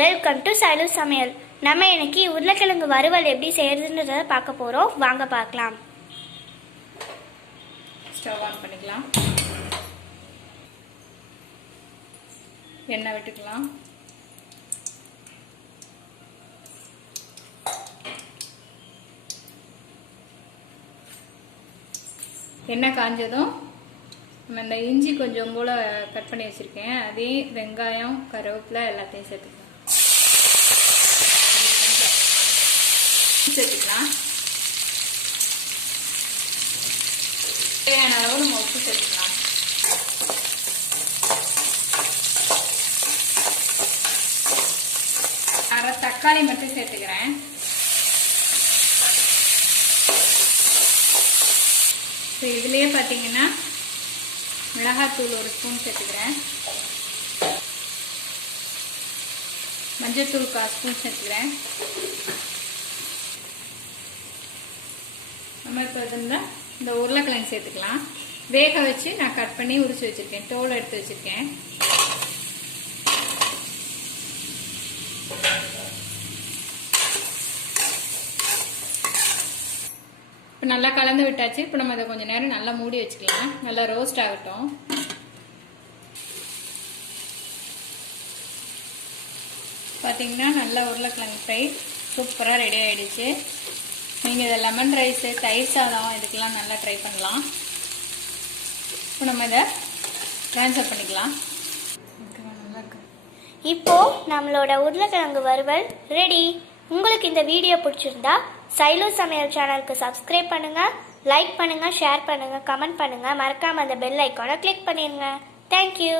Welcome to Sailu சமையல். நம்ம இன்னைக்கு உருளைக்கிழங்கு வறுவல் எப்படி செய்யறதுன்றத பார்க்க போறோம். வாங்க பார்க்கலாம். ஸ்டவ் ஆன் பண்ணிக்கலாம். எண்ணெய் விட்டுக்கலாம். எண்ணெய் காஞ்சதும் நம்ம இந்த இஞ்சி கொஞ்சம் போல கட் பண்ணி வச்சிருக்கேன், அதே வெங்காயம் கருவேப்பிலை எல்லாத்தையும் சேர்த்துக்கலாம். தேவையான அளவு நம்ம உப்பு சேர்த்துக்கலாம். அரை தக்காளி மட்டும் சேர்த்துக்கிறேன். இதுலயே பாத்தீங்கன்னா மிளகாத்தூள் ஒரு ஸ்பூன் சேர்த்துக்கிறேன், மஞ்சத்தூள் 1/4 ஸ்பூன் சேர்த்துக்கிறேன். நம்ம இப்போ இந்த உருளைக்கிழங்கு சேர்த்துக்கலாம். வேக வச்சு நான் கட் பண்ணி உரிச்சு வச்சிருக்கேன், தோல் எடுத்து வச்சிருக்கேன். இப்போ நல்லா கலந்து விட்டாச்சு. இப்போ நம்ம அதை கொஞ்சம் நேரம் நல்லா மூடி வச்சுக்கலாம், நல்லா ரோஸ்ட் ஆகட்டும். பார்த்தீங்கன்னா நல்லா உருளைக்கிழங்கு ஃப்ரை சூப்பராக ரெடி ஆகிடுச்சு. நீங்கள் இதை லெமன் ரைஸு, தயிர் சாதம் இதுக்கெல்லாம் நல்லா ட்ரை பண்ணலாம். இப்போ நம்ம இதை ட்ரான்ஸ்ஃபர் பண்ணிக்கலாம். இப்போ நம்மளோட உருளைக்கிழங்கு வறுவல் ரெடி. உங்களுக்கு இந்த வீடியோ பிடிச்சிருந்தா சைலு சமையல் சேனலுக்கு சப்ஸ்கிரைப் பண்ணுங்க, லைக் பண்ணுங்க, ஷேர் பண்ணுங்க, கமெண்ட் பண்ணுங்க. மறக்காம அந்த பெல் ஐக்கானை கிளிக் பண்ணிடுங்க. தேங்க்யூ.